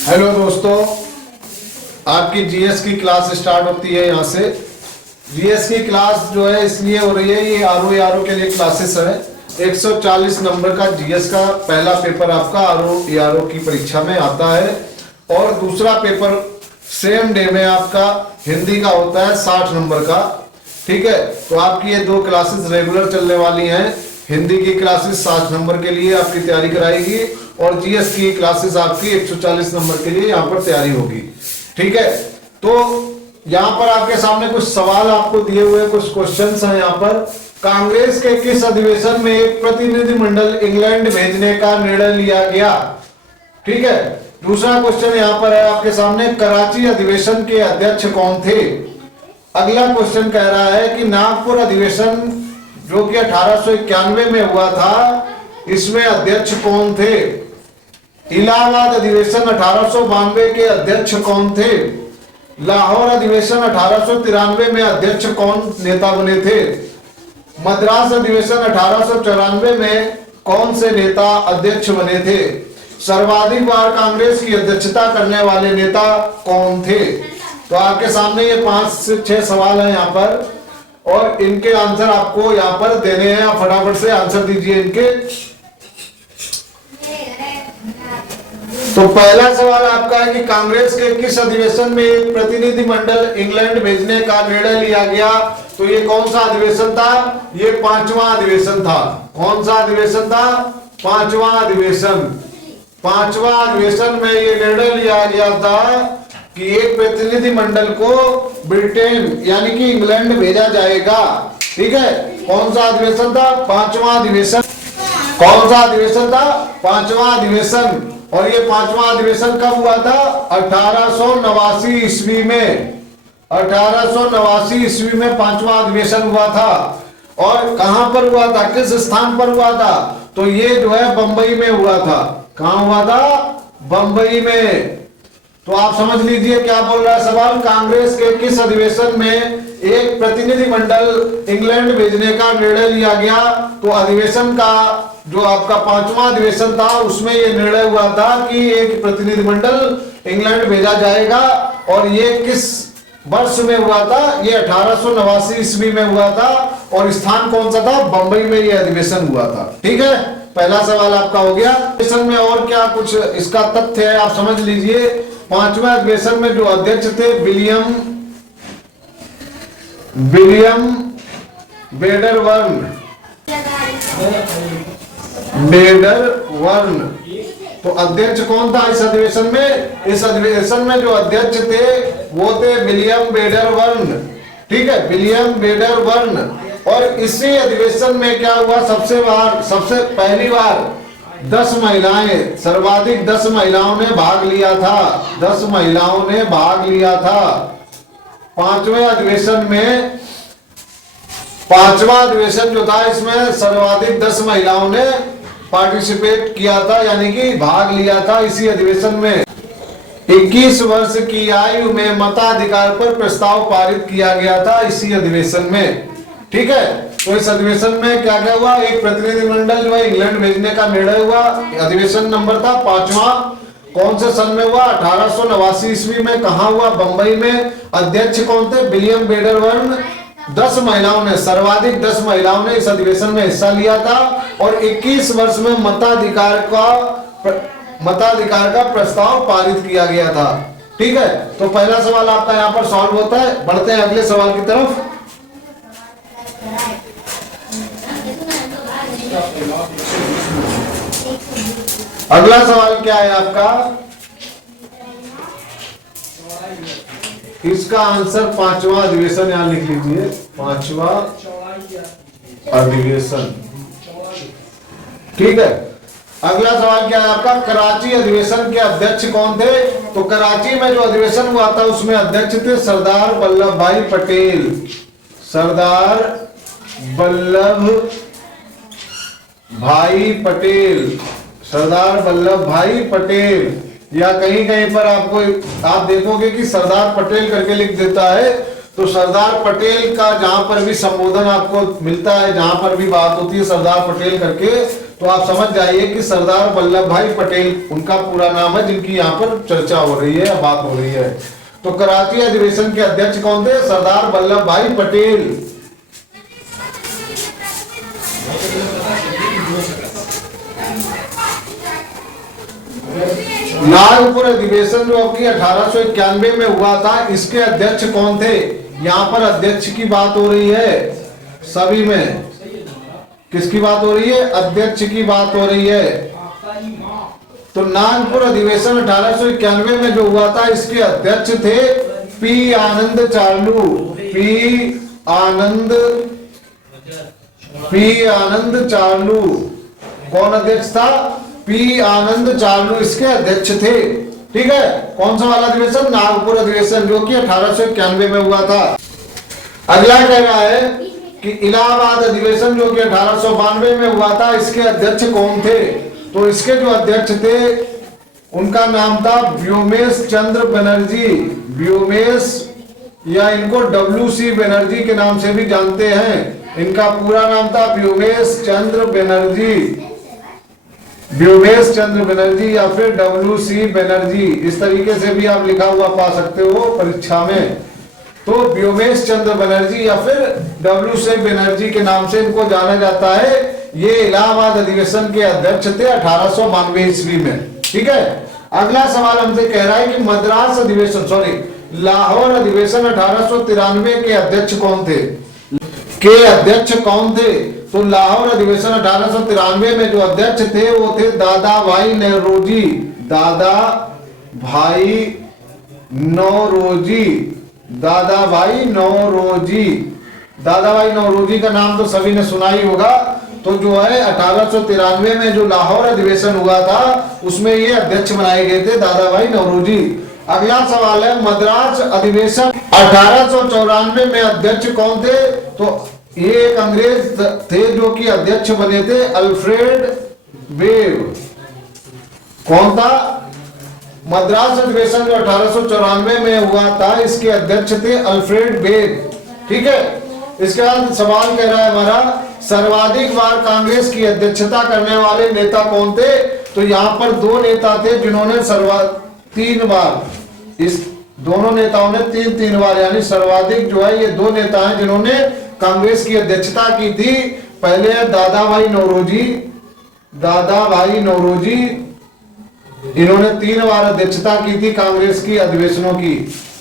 Hello दोस्तों, आपकी GS की क्लास स्टार्ट होती है यहाँ से। जीएस की क्लास जो है इसलिए हो रही है, ये आरओ के लिए क्लासेस है। 140 नंबर का जीएस का पहला पेपर आपका आरओ की परीक्षा में आता है और दूसरा पेपर सेम डे में आपका हिंदी का होता है 60 नंबर का। ठीक है, तो आपकी ये दो क्लासेस रेगुलर चलने वाली हैं। हिंदी की क्लासेस 60 नंबर के लिए आपकी तैयारी कराएगी और जीएस की क्लासेस आपकी 140 नंबर के लिए यहाँ पर तैयारी होगी। ठीक है, तो यहाँ पर आपके सामने कुछ सवाल आपको दिए हुए, कुछ क्वेश्चंस हैं। यहाँ पर कांग्रेस के किस अधिवेशन में एक प्रतिनिधिमंडल इंग्लैंड भेजने का निर्णय लिया गया? ठीक है, दूसरा क्वेश्चन यहाँ पर है आपके सामने, कराची अधिवेशन के अध्यक्ष कौन थे? अगला क्वेश्चन कह रहा है कि नागपुर अधिवेशन जो कि 1891 में हुआ था, इसमें अध्यक्ष कौन थे? इलाहाबाद अधिवेशन 1892 के अध्यक्ष कौन थे? लाहौर अधिवेशन 1893 में अध्यक्ष कौन नेता बने थे? मद्रास अधिवेशन 1894 में कौन से नेता अध्यक्ष बने थे? सर्वाधिक बार कांग्रेस की अध्यक्षता करने वाले नेता कौन थे? तो आपके सामने ये 5 से 6 सवाल हैं यहाँ पर और इनके आंसर आपको यहाँ पर देने हैं। आप फटाफट से आंसर दीजिए इनके। तो पहला सवाल आपका है कि कांग्रेस के किस अधिवेशन में एक प्रतिनिधिमंडल इंग्लैंड भेजने का निर्णय लिया गया? तो ये कौन सा अधिवेशन था? ये 5वां अधिवेशन था। कौन सा अधिवेशन था? 5वां अधिवेशन। 5वां अधिवेशन में ये निर्णय लिया गया था कि एक प्रतिनिधिमंडल को ब्रिटेन यानी कि इंग्लैंड भेजा जाएगा। ठीक है, कौन सा अधिवेशन था? 5वां अधिवेशन। कौन सा अधिवेशन था? 5वां अधिवेशन। और ये 5वां अधिवेशन कब हुआ था? 1889 ईस्वी में। 1889 ईस्वी में 5वां अधिवेशन हुआ था। और कहां पर हुआ था? किस स्थान पर हुआ था? तो ये जो है बंबई में हुआ था। कहां हुआ था? बंबई में। तो आप समझ लीजिए क्या बोल रहा है सवाल। कांग्रेस के किस अधिवेशन में एक प्रतिनिधिमंडल इंग्लैंड भेजने का निर्णय लिया गया? तो अधिवेशन का जो आपका 5वां अधिवेशन था उसमें यह निर्णय हुआ था कि एक प्रतिनिधिमंडल इंग्लैंड भेजा जाएगा। और ये किस वर्ष में हुआ था? ये 1889 ईस्वी में हुआ था। और स्थान कौन सा था? बंबई में यह अधिवेशन हुआ था। ठीक है, पहला सवाल आपका हो गया। अधिवेशन में और क्या कुछ इसका तथ्य है आप समझ लीजिए। 5वें अधिवेशन में जो अध्यक्ष थे विलियम बेडरवर्न। तो अध्यक्ष कौन था इस अधिवेशन में? इस अधिवेशन में जो अध्यक्ष थे वो थे विलियम बेडरवर्न। ठीक है, विलियम बेडरवर्न। और इसी अधिवेशन में क्या हुआ? सबसे पहली बार 10 महिलाएं, सर्वाधिक 10 महिलाओं ने भाग लिया था। 10 महिलाओं ने भाग लिया था 5वें अधिवेशन में। 5वां अधिवेशन जो था इसमें सर्वाधिक 10 महिलाओं ने पार्टिसिपेट किया था, यानी कि भाग लिया था इसी अधिवेशन में। 21 वर्ष की आयु में मताधिकार पर प्रस्ताव पारित किया गया था इसी अधिवेशन में। ठीक है, तो इस अधिवेशन में क्या क्या हुआ? एक प्रतिनिधिमंडल जो है इंग्लैंड भेजने का निर्णय हुआ। अधिवेशन नंबर था 5वां। कौन से सन में हुआ? 1889 ईस्वी में। कहां हुआ? बंबई में। अध्यक्ष कौन थे? विलियम बेडरवर्न। 10 महिलाओं ने, सर्वाधिक 10 महिलाओं ने इस अधिवेशन में हिस्सा लिया था। और 21 वर्ष में मताधिकार का प्रस्ताव पारित किया गया था। ठीक है, तो पहला सवाल आपका यहाँ पर सॉल्व होता है। बढ़ते हैं अगले सवाल की तरफ। अगला सवाल क्या है आपका? इसका आंसर 5वां अधिवेशन यहां लिख लीजिए। 5वां अधिवेशन। ठीक है, अगला सवाल क्या है आपका? कराची अधिवेशन के अध्यक्ष कौन थे? तो कराची में जो अधिवेशन हुआ था उसमें अध्यक्ष थे सरदार वल्लभ भाई पटेल। सरदार वल्लभ भाई पटेल। सरदार वल्लभ भाई पटेल। या कहीं कहीं पर आपको आप देखोगे कि सरदार पटेल करके लिख देता है। तो सरदार पटेल का जहां पर भी संबोधन आपको मिलता है, जहां पर भी बात होती है सरदार पटेल करके, तो आप समझ जाइए कि सरदार वल्लभ भाई पटेल उनका पूरा नाम है, जिनकी यहाँ पर चर्चा हो रही है, बात हो रही है। तो कराची अधिवेशन के अध्यक्ष कौन थे? सरदार वल्लभ भाई पटेल। नागपुर अधिवेशन जो आपकी 1891 में हुआ था, इसके अध्यक्ष कौन थे? यहाँ पर अध्यक्ष की बात हो रही है सभी में। किसकी बात हो रही है? अध्यक्ष की बात हो रही है। तो नागपुर अधिवेशन 1891 में जो हुआ था, इसके अध्यक्ष थे पी आनंद चार्लू। पी आनंद चार्लू कौन अध्यक्ष था? पी आनंद चार्लू इसके अध्यक्ष थे। ठीक है, कौन सा वाला अधिवेशन? नागपुर अधिवेशन, जो कि 1891 में हुआ था। अगला कह रहा है कि इलाहाबाद अधिवेशन जो कि 1892 में हुआ था, इसके अध्यक्ष कौन थे? तो इसके जो अध्यक्ष थे उनका नाम था व्योमेश चंद्र बनर्जी। व्योमेश, या इनको WC बनर्जी के नाम से भी जानते हैं। इनका पूरा नाम था व्योमेश चंद्र बनर्जी। व्योमेश चंद्र बनर्जी या फिर WC बनर्जी, इस तरीके से भी आप लिखा हुआ पा सकते हो परीक्षा में। तो व्योमेश चंद्र बनर्जी या फिर WC बनर्जी के नाम से इनको जाना जाता है। ये इलाहाबाद अधिवेशन के अध्यक्ष थे 1892 ईस्वी में। ठीक है, अगला सवाल हमसे कह रहा है कि मद्रास अधिवेशन, लाहौर अधिवेशन 1893 के अध्यक्ष कौन थे? तो लाहौर अधिवेशन 1893 में जो अध्यक्ष थे वो थे दादा भाई नौरोजी। दादा भाई नौरोजी का नाम तो सभी ने सुना ही होगा। तो जो है 1893 में जो लाहौर अधिवेशन हुआ था, उसमें ये अध्यक्ष बनाए गए थे दादा भाई नौरोजी। अगला सवाल है मद्रास अधिवेशन 1894 में अध्यक्ष कौन थे? तो ये एक अंग्रेज थे जो कि अध्यक्ष बने थे, अल्फ्रेड वेव। कौन था? मद्रास अधिवेशन जो 1894 में हुआ था, इसके अध्यक्ष थे अल्फ्रेड वेव। ठीक है, इसके बाद सवाल कह रहा है हमारा, सर्वाधिक बार कांग्रेस की अध्यक्षता करने वाले नेता कौन थे? तो यहाँ पर दो नेता थे जिन्होंने 3 बार, इस दोनों नेताओं ने 3 बार, यानी सर्वाधिक जो है ये 2 नेता हैं जिन्होंने कांग्रेस की अध्यक्षता की थी। पहले है दादा भाई नौरोजी, इन्होंने 3 बार अध्यक्षता की थी कांग्रेस की अधिवेशनों की।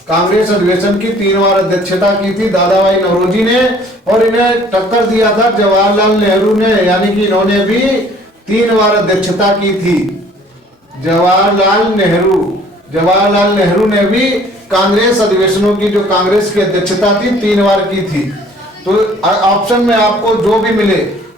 कांग्रेस अधिवेशन की 3 बार अध्यक्षता की थी दादा भाई नौरोजी ने, और इन्हें टक्कर दिया था जवाहरलाल नेहरू ने, यानी कि इन्होंने भी 3 बार अध्यक्षता की थी। जवाहरलाल नेहरू ने भी कांग्रेस अधिवेशनों की, जो कांग्रेस की अध्यक्षता थी, 3 बार की थी। तो ऑप्शन में आपको जो भी मिले,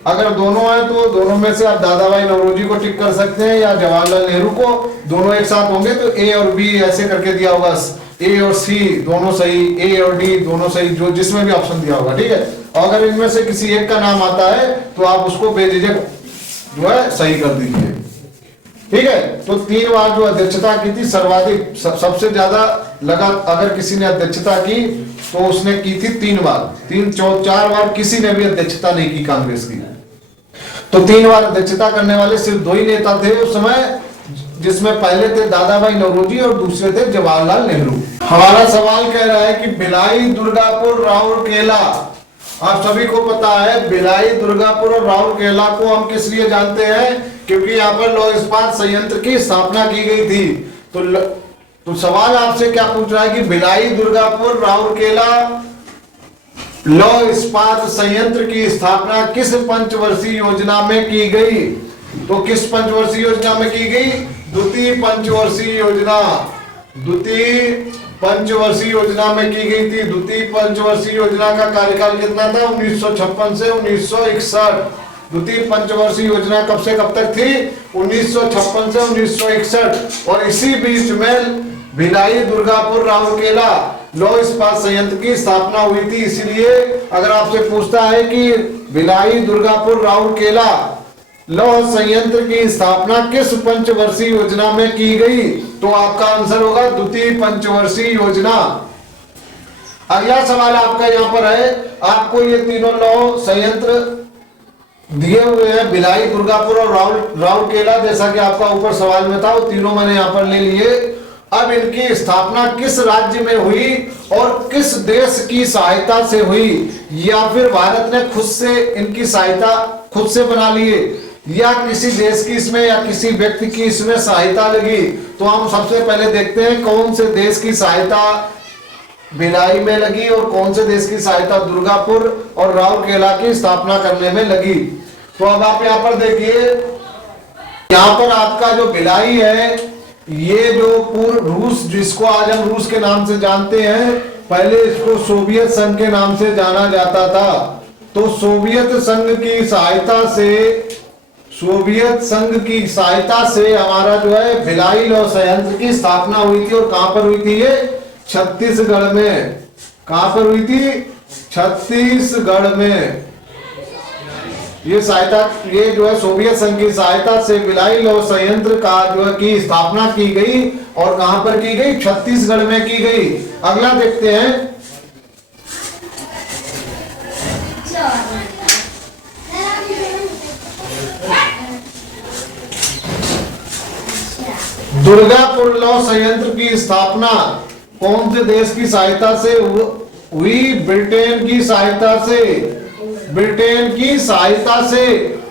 अगर दोनों है तो दोनों में से आप दादा भाई नौरोजी को टिक कर सकते हैं या जवाहरलाल नेहरू को। दोनों एक साथ होंगे तो A और B ऐसे करके दिया होगा, A और C दोनों सही, A और D दोनों सही, जो जिसमें भी ऑप्शन दिया होगा। ठीक है, और अगर इनमें से किसी एक का नाम आता है तो आप उसको बेझिझक जो है सही कर दीजिए। ठीक है, तो 3 बार जो अध्यक्षता की थी, सर्वाधिक सबसे ज्यादा लगा अगर किसी ने अध्यक्षता की तो उसने की थी 3 बार। 4 बार किसी ने भी अध्यक्षता नहीं की कांग्रेस की। तो 3 बार अध्यक्षता करने वाले सिर्फ 2 ही नेता थे उस समय, जिसमें पहले थे दादा भाई नौरोजी और दूसरे थे जवाहरलाल नेहरू। हमारा सवाल कह रहा है कि भिलाई, दुर्गापुर, राउरकेला, आप सभी को पता है भिलाई, दुर्गापुर और राउरकेला को हम किस लिए जानते हैं? क्योंकि यहाँ पर लौह इस्पात संयंत्र की स्थापना की गई थी। तो सवाल आपसे क्या पूछ रहा है कि भिलाई, दुर्गापुर, राउरकेला लौह इस्पात संयंत्र की स्थापना किस पंचवर्षीय योजना में की गई? तो किस पंचवर्षीय योजना में की गई? द्वितीय पंचवर्षीय योजना में की गई थी। द्वितीय पंचवर्षीय योजना का कार्यकाल कितना था? 1956 से 1961। द्वितीय पंचवर्षीय योजना कब से कब तक थी? 1956 से 1961। और इसी बीच में भिलाई, दुर्गापुर, राउरकेला लौह इस्पात संयंत्र की स्थापना हुई थी। इसलिए अगर आपसे पूछता है कि भिलाई, दुर्गापुर, राउरकेला लौह संयंत्र की स्थापना किस पंचवर्षीय योजना में की गई, तो आपका आंसर होगा द्वितीय पंचवर्षीय योजना। अगला सवाल आपका यहाँ पर है, आपको ये तीनों लौह संयंत्र दिए हुए हैं भिलाई, दुर्गापुर और राउरकेला, जैसा कि आपका ऊपर सवाल में था, वो तीनों मैंने यहाँ पर ले लिए। अब इनकी स्थापना किस राज्य में हुई और किस देश की सहायता से हुई, या फिर भारत ने खुद से इनकी सहायता खुद से बना लिए, या किसी देश की इसमें या किसी व्यक्ति की इसमें सहायता लगी। तो हम सबसे पहले देखते हैं कौन से देश की सहायता भिलाई में लगी और कौन से देश की सहायता दुर्गापुर और राउरकेला की स्थापना करने में लगी। तो अब आप यहाँ पर देखिए, यहाँ पर आपका जो भिलाई है, ये जो पूर्व रूस, जिसको आज हम रूस के नाम से जानते हैं, पहले इसको सोवियत संघ के नाम से जाना जाता था। तो सोवियत संघ की सहायता से हमारा जो है भिलाई लौह संयंत्र की स्थापना हुई थी। और कहां पर हुई थी ये? छत्तीसगढ़ में। कहां पर हुई थी? छत्तीसगढ़ में। ये जो है सोवियत संघ की सहायता से भिलाई लौह संयंत्र का जो है की स्थापना की गई। और कहां पर की गई? छत्तीसगढ़ में की गई। अगला देखते हैं, दुर्गापुर लौह संयंत्र की स्थापना कौन से देश की सहायता से हुई? ब्रिटेन की सहायता से। ब्रिटेन की सहायता से।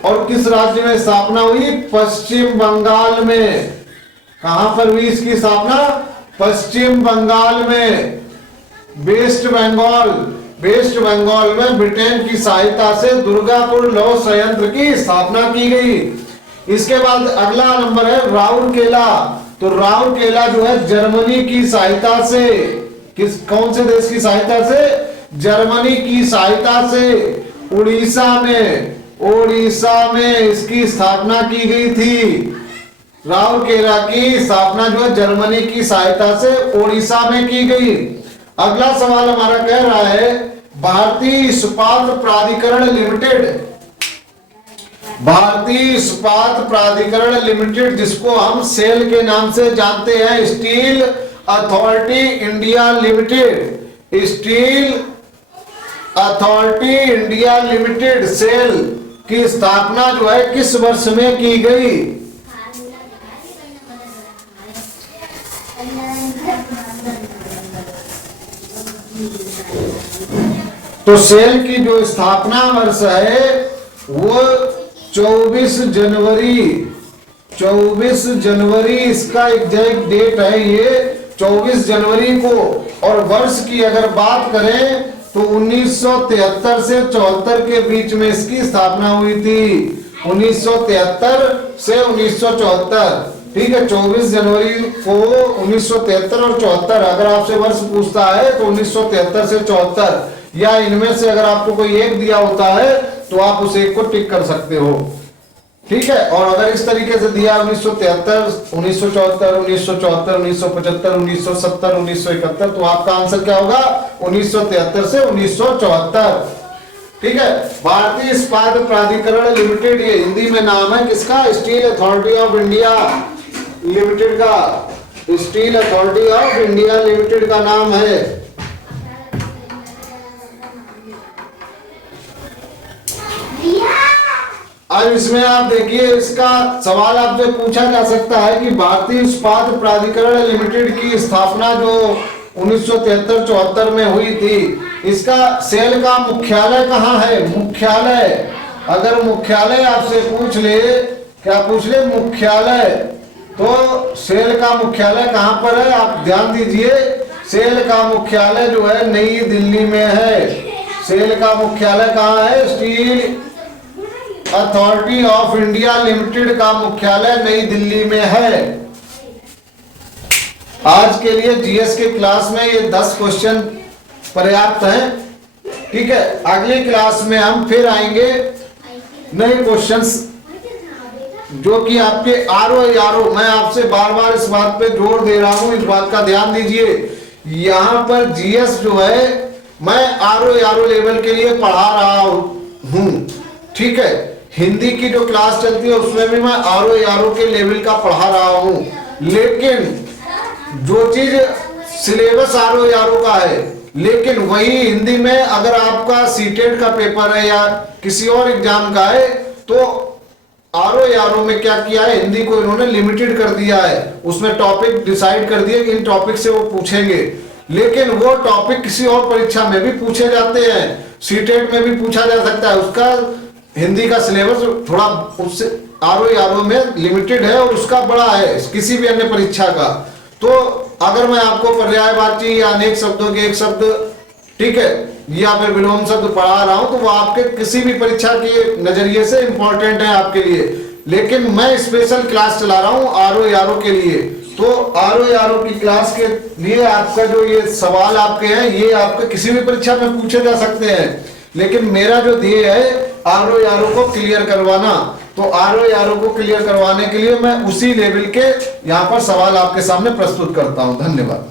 और किस राज्य में स्थापना हुई? पश्चिम बंगाल में। कहां पर हुई इसकी स्थापना? पश्चिम बंगाल में, वेस्ट बंगाल में ब्रिटेन की सहायता से दुर्गापुर लौह संयंत्र की स्थापना की गई। इसके बाद अगला नंबर है राउरकेला। तो राउरकेला जो है जर्मनी की सहायता से, कौन से देश की सहायता से? जर्मनी की सहायता से उड़ीसा में इसकी स्थापना की गई थी। राउरकेला की स्थापना जो है जर्मनी की सहायता से उड़ीसा में की गई। अगला सवाल हमारा कह रहा है, भारतीय इस्पात प्राधिकरण लिमिटेड, जिसको हम सेल के नाम से जानते हैं, Steel Authority India Limited, SAIL की स्थापना जो है किस वर्ष में की गई? तो सेल की जो स्थापना वर्ष है वो 24 जनवरी इसका एग्जैक्ट डेट है, ये 24 जनवरी को। और वर्ष की अगर बात करें तो 1973 से 74 के बीच में इसकी स्थापना हुई थी। 1973 से 1974, ठीक है। 24 जनवरी को 1973 और 74, अगर आपसे वर्ष पूछता है तो 1973 से 74, या इनमें से अगर आपको कोई एक दिया होता है तो आप उस एक को टिक कर सकते हो, ठीक है। और अगर इस तरीके से दिया 1973, 1974, 1974, 1975, 1970, 1971, तो आपका आंसर क्या होगा? 1973 से 1974, ठीक है। भारतीय इस्पात प्राधिकरण लिमिटेड, ये हिंदी में नाम है किसका? Steel authority of India limited का। Steel authority of India limited का नाम है। अब इसमें आप देखिए, इसका सवाल आपसे पूछा जा सकता है कि भारतीय इस्पात प्राधिकरण लिमिटेड की स्थापना जो 1973-74 में हुई थी, इसका सेल का मुख्यालय कहाँ है? मुख्यालय, अगर मुख्यालय आपसे पूछ ले, क्या पूछ ले? मुख्यालय, तो सेल का मुख्यालय कहाँ पर है? आप ध्यान दीजिए, सेल का मुख्यालय जो है नई दिल्ली में है। सेल का मुख्यालय कहाँ है? Steel authority of India limited का मुख्यालय नई दिल्ली में है। आज के लिए जीएस के क्लास में ये 10 क्वेश्चन पर्याप्त हैं, ठीक है। अगली क्लास में हम फिर आएंगे नए क्वेश्चंस, जो कि आपके आरओ, मैं आपसे बार बार इस बात पे जोर दे रहा हूं, इस बात का ध्यान दीजिए। यहां पर जीएस जो है मैं आरओ लेवल के लिए पढ़ा रहा हूं, ठीक है। हिंदी की जो क्लास चलती है उसमें भी मैं आरओ के लेवल का पढ़ा रहा हूं, लेकिन जो चीज सिलेबस आरओ का है, लेकिन वही हिंदी में अगर आपका सीटेट का पेपर है या किसी और एग्जाम का है तो आरओ में क्या किया है, हिंदी को इन्होंने लिमिटेड कर दिया है, उसमें टॉपिक डिसाइड कर दिए कि इन टॉपिक से वो पूछेंगे, लेकिन वो टॉपिक किसी और परीक्षा में भी पूछे जाते हैं, सीटेट में भी पूछा जा सकता है। उसका हिंदी का सिलेबस थोड़ा उससे आरओ में लिमिटेड है और उसका बड़ा है किसी भी अन्य परीक्षा का। तो अगर मैं आपको पर्यायवाची या अनेक शब्दों के एक शब्द, ठीक है, या फिर विलोम शब्द पढ़ा रहा हूं, तो वो आपके किसी भी परीक्षा के नजरिए से इंपॉर्टेंट है आपके लिए, लेकिन मैं स्पेशल क्लास चला रहा हूं आरओ के लिए। तो आरओ की क्लास के लिए आपका जो ये सवाल आपके हैं, ये आपके किसी भी परीक्षा में पूछे जा सकते हैं, लेकिन मेरा जो ध्येय है आरओ को क्लियर करवाना। तो आरओ को क्लियर करवाने के लिए मैं उसी लेवल के यहाँ पर सवाल आपके सामने प्रस्तुत करता हूं। धन्यवाद।